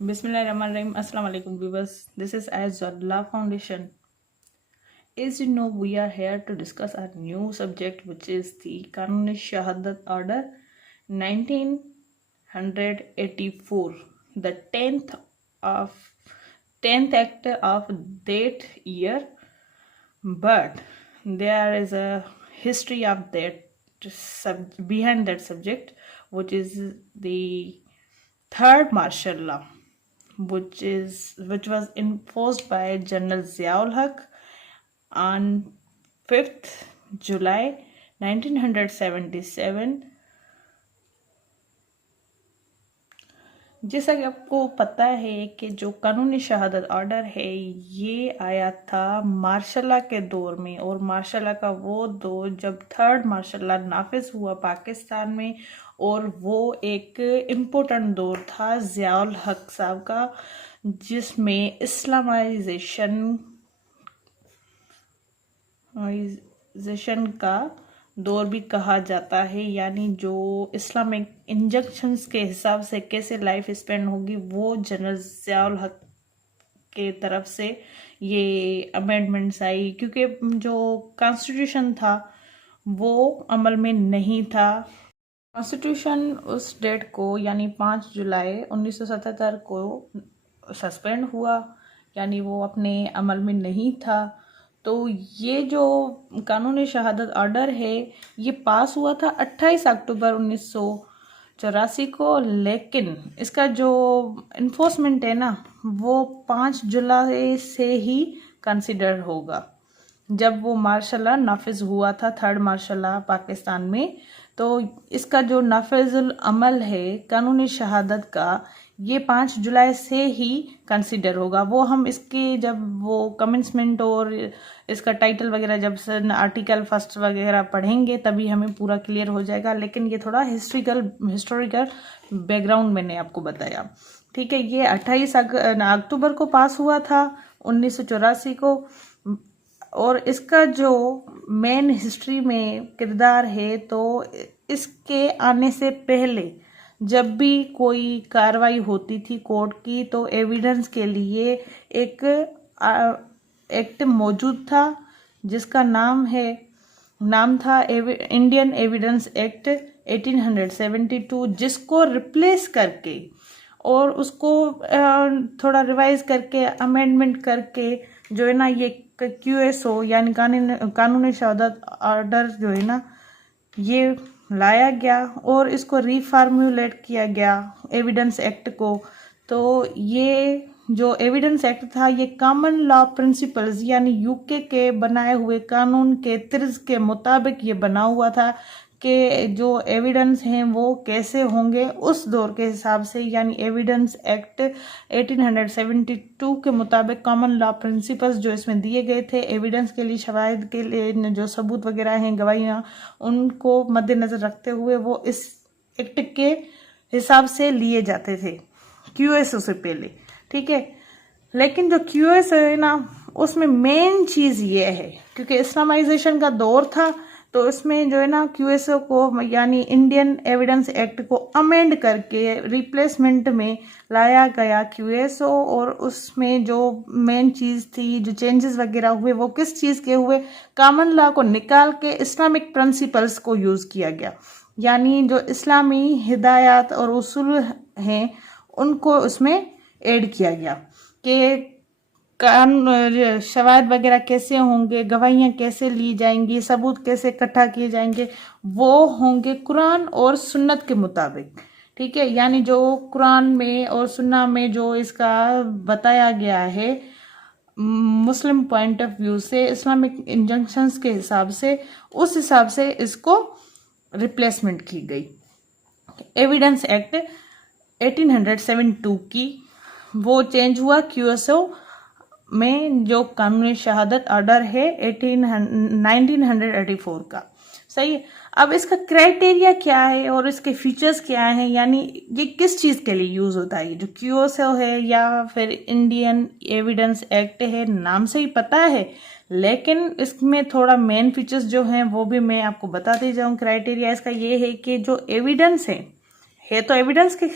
Bismillahirrahmanirrahim. Assalamu alaikum viewers. This is Azzallah Foundation. As you know, we are here to discuss our new subject, which is the Qanun-e-Shahadat Order 1984, the 10th act of that year. But there is a history of that behind that subject, which is the third martial law, which was enforced by General Ziaul Haq on 5th July 1977। जैसा कि आपको पता है कि जो कानूनी शहादत order है ये आया था मार्शल लॉ के दौर में, और मार्शल लॉ का वो दौर जब थर्ड मार्शल लॉ नाफिज हुआ पाकिस्तान में, और वो एक इम्पोर्टेंट दौर था ज़ियाउल हक साहब का, जिसमें इस्लामाइजेशन का दौर भी कहा जाता है। यानी जो इस्लामिक इंजेक्शंस के हिसाब से कैसे लाइफ स्पेंड होगी, वो जनरल ज़ियाउल हक के तरफ से ये अमेंडमेंट्स आई, क्योंकि जो कॉन्स्टिट्यूशन था वो अमल में नहीं था। कॉन्स्टिट्यूशन उस डेट को यानी 5 जुलाई 1977 को सस्पेंड हुआ, यानी वो अपने अमल में नहीं था। तो ये जो कानूनी शहादत ऑर्डर है ये पास हुआ था 28 अक्टूबर 1984 को, लेकिन इसका जो इन्फोर्समेंट है ना वो 5 जुलाई से ही कंसिडर होगा, जब वो मार्शल लॉ नाफिज हुआ था, थर्ड मार्शल लॉ पाकिस्तान में। तो इसका जो नाफिजुल अमल है कानूनी शहादत का, ये 5 जुलाई से ही कंसिडर होगा। वो हम इसके जब वो कमेंसमेंट और इसका टाइटल वगैरह जब आर्टिकल फर्स्ट वगैरह पढ़ेंगे तभी हमें पूरा क्लियर हो जाएगा, लेकिन ये थोड़ा हिस्टोरिकल बैकग्राउंड मैंने आपको बताया। ठीक है, ये 28 अक्टूबर को पास हुआ था 1984 को, और इसका जो मेन हिस्ट्री में किरदार है, तो इसके आने से पहले जब भी कोई कार्रवाई होती थी कोर्ट की, तो एविडेंस के लिए एक एक्ट मौजूद था जिसका नाम था इंडियन एविडेंस एक्ट 1872, जिसको रिप्लेस करके और उसको थोड़ा रिवाइज करके अमेंडमेंट करके जो है ना ये QSO यानी कानूनी शहादत ऑर्डर जो है ना ये लाया गया, और इसको रीफॉर्मुलेट किया गया एविडेंस एक्ट को। तो ये जो एविडेंस एक्ट था ये कॉमन लॉ प्रिंसिपल्स यानी UK के बनाए हुए कानून के तर्ज के मुताबिक ये बना हुआ था कि जो एविडेंस हैं वो कैसे होंगे उस दौर के हिसाब से, यानी एविडेंस एक्ट 1872 के मुताबिक कॉमन लॉ प्रिंसिपल्स जो इसमें दिए गए थे एविडेंस के लिए, शवाहिद के लिए, जो सबूत वगैरह हैं, गवाहियाँ, उनको मद्देनजर रखते हुए वो इस एक्ट के हिसाब से लिए जाते थे QSO से पहले। ठीक है, लेकिन जो QSO है ना उसमें मेन चीज़ ये है, क्योंकि इस्लामाइजेशन का दौर था, तो इसमें जो है ना QSO को यानी इंडियन एविडेंस एक्ट को अमेंड करके रिप्लेसमेंट में लाया गया QSO, और उसमें जो मेन चीज़ थी, जो चेंजेस वगैरह हुए वो किस चीज़ के हुए, कॉमन लॉ को निकाल के इस्लामिक प्रिंसिपल्स को यूज़ किया गया, यानी जो इस्लामी हिदायत और उसूल हैं उनको उसमें ऐड किया गया कि शवाहिद वगैरह कैसे होंगे, गवाहियाँ कैसे ली जाएंगी, सबूत कैसे इकट्ठा किए जाएंगे, वो होंगे कुरान और सुन्नत के मुताबिक। ठीक है, यानी जो कुरान में और सुन्ना में जो इसका बताया गया है मुस्लिम पॉइंट ऑफ व्यू से, इस्लामिक इंजंक्शंस के हिसाब से, उस हिसाब से इसको रिप्लेसमेंट की गई। एविडेंस एक्ट 1872 की वो चेंज हुआ QSO में, जो कानूनी शहादत ऑर्डर है 1984 का। सही है, अब इसका क्राइटेरिया क्या है और इसके फीचर्स क्या हैं, यानी ये किस चीज़ के लिए यूज़ होता है, जो QSO है या फिर इंडियन एविडेंस एक्ट है, नाम से ही पता है, लेकिन इसमें थोड़ा मेन फीचर्स जो हैं वो भी मैं आपको बताते जाऊँ। क्राइटेरिया इसका ये है कि जो एविडेंस है है तो एविडेंस के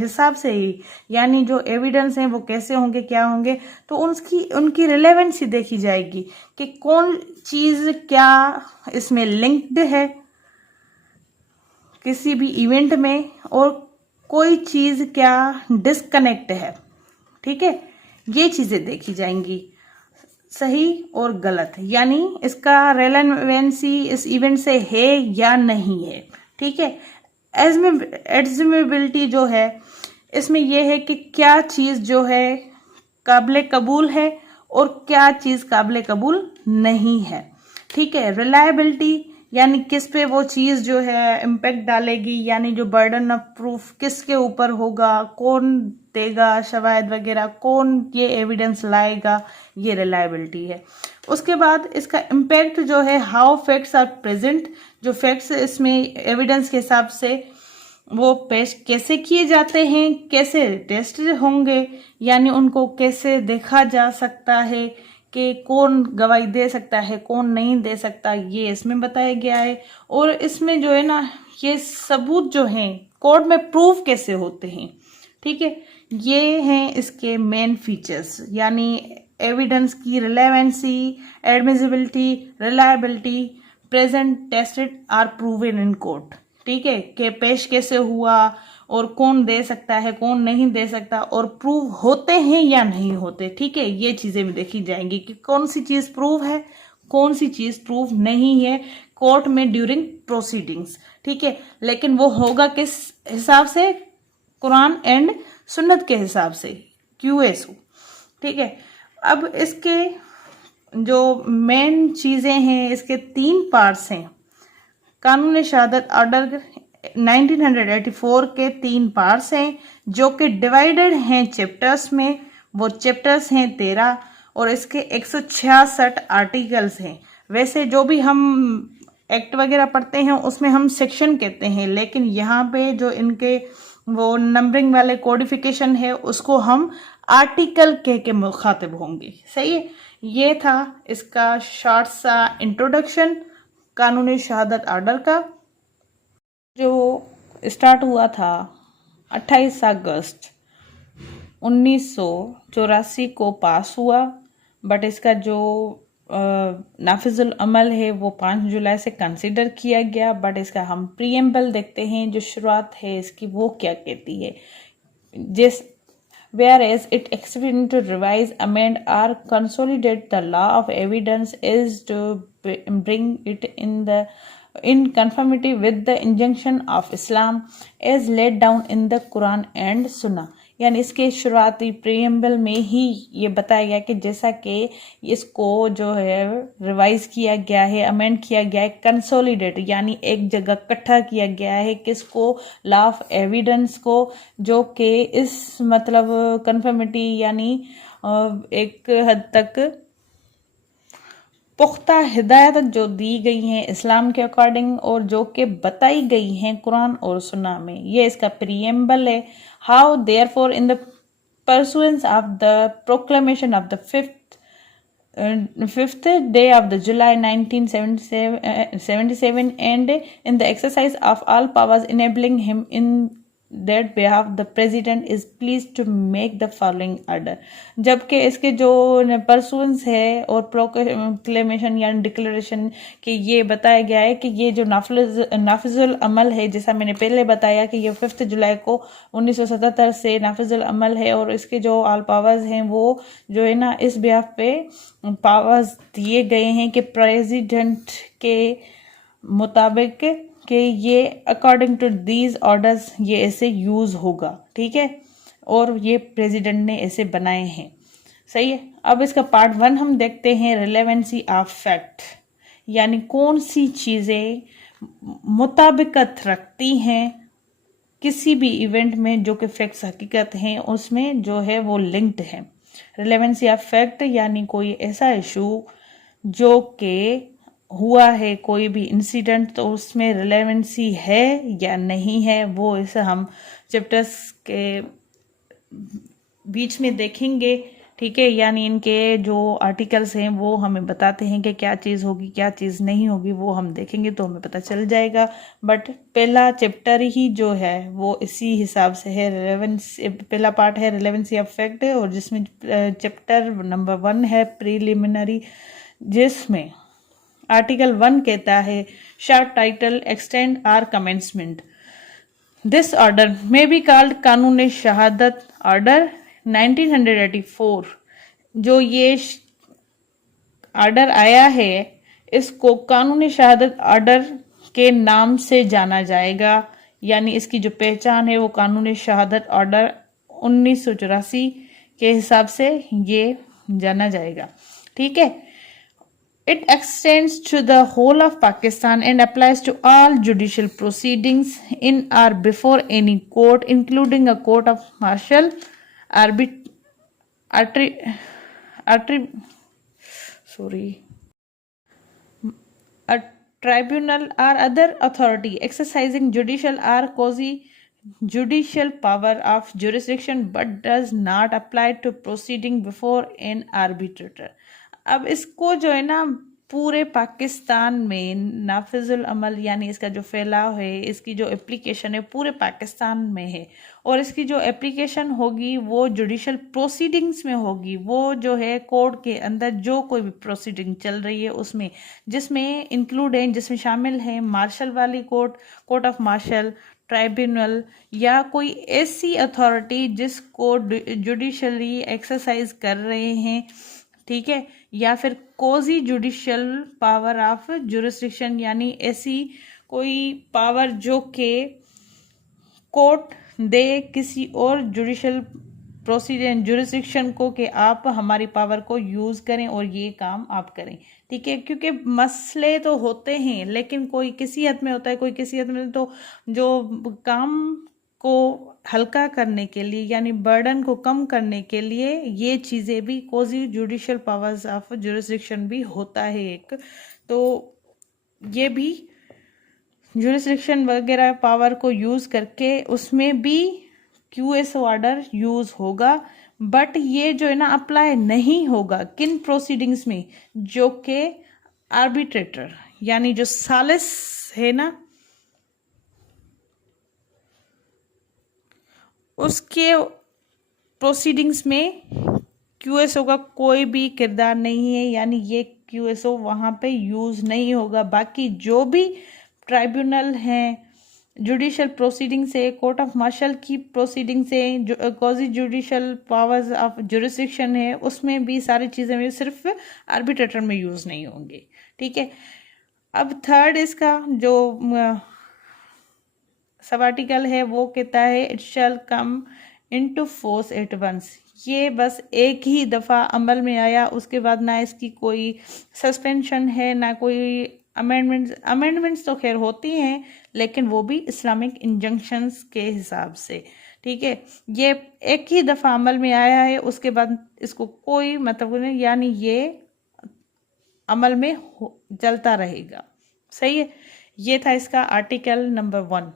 हिसाब से ही, यानी जो एविडेंस हैं वो कैसे होंगे, क्या होंगे, तो उनकी रिलेवेंसी देखी जाएगी कि कौन चीज क्या इसमें लिंक्ड है किसी भी इवेंट में, और कोई चीज क्या डिस्कनेक्ट है। ठीक है, ये चीजें देखी जाएंगी, सही और गलत, यानी इसका रेलेवेंसी इस इवेंट से है या नहीं है। ठीक है, एडमिसिबिलिटी जो है इसमें यह है कि क्या चीज जो है काबिल कबूल है और क्या चीज काबिल कबूल नहीं है। ठीक है, रिलायबिलिटी यानी किस पे वो चीज जो है इम्पैक्ट डालेगी, यानी जो बर्डन ऑफ प्रूफ किसके ऊपर होगा, कौन देगा शवाहिद वगैरह, कौन ये एविडेंस लाएगा, ये रिलायबिलिटी है। उसके बाद इसका इम्पैक्ट जो है हाउ फैक्ट्स आर प्रेजेंट, जो फैक्ट्स इसमें एविडेंस के हिसाब से वो पेश कैसे किए जाते हैं, कैसे टेस्ट होंगे, यानी उनको कैसे देखा जा सकता है कि कौन गवाही दे सकता है कौन नहीं दे सकता, ये इसमें बताया गया है। और इसमें जो है ना ये सबूत जो हैं कोर्ट में प्रूव कैसे होते हैं। ठीक है, ये हैं इसके मेन फीचर्स, यानी एविडेंस की relevancy, admissibility, reliability, present, tested or proven in court. ठीक है, कि पेश कैसे हुआ और कौन दे सकता है कौन नहीं दे सकता, और प्रूव होते हैं या नहीं होते। ठीक है, ये चीजें भी देखी जाएंगी कि कौन सी चीज प्रूव है कौन सी चीज प्रूव नहीं है कोर्ट में ड्यूरिंग प्रोसीडिंग्स। ठीक है, लेकिन वो होगा किस हिसाब से, कुरान एंड सुन्नत के हिसाब से, QSO। ठीक है, अब इसके जो मेन चीजें हैं, इसके 3 पार्ट्स हैं। कानून शहादत ऑर्डर 1984 के 3 पार्ट्स हैं जो कि डिवाइडेड हैं चैप्टर्स में। वो चैप्टर्स हैं 13 और इसके 166 आर्टिकल्स हैं। वैसे जो भी हम एक्ट वगैरह पढ़ते हैं उसमें हम सेक्शन कहते हैं, लेकिन यहाँ पे जो इनके वो नंबरिंग वाले कोडिफिकेशन है उसको हम आर्टिकल कह के मुखातिब होंगे। सही है, ये था इसका शॉर्ट सा इंट्रोडक्शन कानूनी शहादत ऑर्डर का, जो स्टार्ट हुआ था 28 अगस्त 1984 को पास हुआ, बट इसका जो नाफिजुल अमल है वो 5 जुलाई से कंसिडर किया गया। बट इसका हम प्रीएम्बल देखते हैं, जो शुरुआत है इसकी वो क्या कहती है। जिस whereas it expected to revise, amend or consolidate the law of evidence is to bring it in conformity with the injunction of Islam as laid down in the Quran and Sunnah। यानी इसके शुरुआती preamble में ही ये बताया गया कि जैसा कि इसको जो है रिवाइज किया गया है, अमेंड किया गया है, कंसोलिडेट यानी एक जगह इकट्ठा किया गया है, किसको, लॉ ऑफ एविडेंस को, जो कि इस मतलब कन्फर्मिटी यानी एक हद तक पुख्ता हिदायत जो दी गई हैं इस्लाम के अकॉर्डिंग और जो कि बताई गई हैं कुरान और सुन्ना में, ये इसका प्रीएम्बल है। How therefore in the pursuance of the proclamation of the fifth day of the July 1977 and in the exercise of all powers enabling him in that behalf the president is pleased to make the following order। जबकि इसके जो pursuance है और proclamation या declaration के ये बताया गया है कि ये जो नाफिजुल अमल है, जैसा मैंने पहले बताया कि ये 5 जुलाई को 1977 से नाफिजुल अमल है और इसके जो ऑल पावर्स हैं वो जो है ना इस बिहाफ पे पावर्स दिए गए हैं कि प्रेसिडेंट के मुताबिक कि ये अकॉर्डिंग टू दीज ऑर्डर्स ये ऐसे यूज होगा। ठीक है, और ये प्रेसिडेंट ने ऐसे बनाए हैं। सही है, अब इसका पार्ट 1 हम देखते हैं, रिलेवेंसी ऑफ फैक्ट, यानी कौन सी चीजें मुताबिकत रखती हैं किसी भी इवेंट में जो कि फैक्ट्स हकीकत हैं उसमें जो है वो लिंक्ड है। रिलेवेंसी ऑफ फैक्ट यानी कोई ऐसा इशू जो कि हुआ है, कोई भी इंसिडेंट, तो उसमें रिलेवेंसी है या नहीं है, वो इसे हम चैप्टर्स के बीच में देखेंगे। ठीक है, यानी इनके जो आर्टिकल्स हैं वो हमें बताते हैं कि क्या चीज़ होगी क्या चीज़ नहीं होगी, वो हम देखेंगे तो हमें पता चल जाएगा। बट पहला चैप्टर ही जो है वो इसी हिसाब से है, रिलेवेंस, पहला पार्ट है रिलेवेंसी ऑफ फैक्ट, और जिसमें चैप्टर नंबर 1 है प्रीलिमिनरी, जिसमें आर्टिकल 1 कहता है short title extent or commencement. This order may be called कानून शहादत ऑर्डर 1984। जो ये ऑर्डर आया है इसको कानूनी शहादत ऑर्डर के नाम से जाना जाएगा, यानी इसकी जो पहचान है वो कानूनी शहादत ऑर्डर 1984 के हिसाब से ये जाना जाएगा। ठीक है, it extends to the whole of Pakistan and applies to all judicial proceedings in or before any court, including a court of martial, a tribunal or other authority exercising judicial or quasi judicial power of jurisdiction but does not apply to proceeding before an arbitrator। अब इसको जो है ना पूरे पाकिस्तान में नाफिजुल अमल, यानी इसका जो फैलाव है, इसकी जो एप्लीकेशन है पूरे पाकिस्तान में है, और इसकी जो एप्लीकेशन होगी वो जुडिशल प्रोसीडिंग्स में होगी। वो जो है कोर्ट के अंदर जो कोई भी प्रोसीडिंग चल रही है उसमें, जिसमें इंक्लूड है, जिसमें शामिल है मार्शल वाली court, court of martial, tribunal, या कोई ऐसी अथॉरिटी जिसको जुडिशली एक्सरसाइज कर रहे हैं, ठीक है, या फिर quasi judicial power of jurisdiction, यानी ऐसी कोई पावर जो के कोर्ट दे किसी और जुडिशियल प्रोसीजर जुरिस्डिक्शन को कि आप हमारी पावर को यूज करें और ये काम आप करें। ठीक है, क्योंकि मसले तो होते हैं लेकिन कोई किसी हद में होता है, कोई किसी हद में, तो जो काम को हल्का करने के लिए यानी बर्डन को कम करने के लिए ये चीज़ें भी quasi judicial powers of jurisdiction भी होता है एक, तो ये भी जुरिस्डिक्शन वगैरह पावर को यूज़ करके उसमें भी क्यूएसओ ऑर्डर यूज़ होगा। बट ये जो है ना अप्लाई नहीं होगा किन प्रोसीडिंग्स में, जो के आर्बिट्रेटर यानी जो सालिस है ना उसके प्रोसीडिंग्स में क्यूएसओ का कोई भी किरदार नहीं है, यानी ये क्यूएसओ वहाँ पे यूज़ नहीं होगा। बाकी जो भी ट्राइब्यूनल हैं, जुडिशियल प्रोसीडिंग से, कोर्ट ऑफ मार्शल की प्रोसीडिंग से, जो कॉजी जुडिशियल पावर्स ऑफ जुरिस्डिक्शन है, उसमें भी सारी चीज़ें में सिर्फ आर्बिट्रेटर में यूज़ नहीं होंगे। ठीक है, अब थर्ड इसका जो सब आर्टिकल है वो कहता है it shall come into force at once. ये बस एक ही दफ़ा अमल में आया, उसके बाद ना इसकी कोई सस्पेंशन है ना कोई अमेंडमेंट्स तो खैर होती हैं लेकिन वो भी इस्लामिक इंजंक्शंस के हिसाब से। ठीक है, ये एक ही दफ़ा अमल में आया है, उसके बाद इसको कोई मतलब नहीं, यानी ये अमल में चलता रहेगा। सही है, ये था इसका आर्टिकल नंबर 1।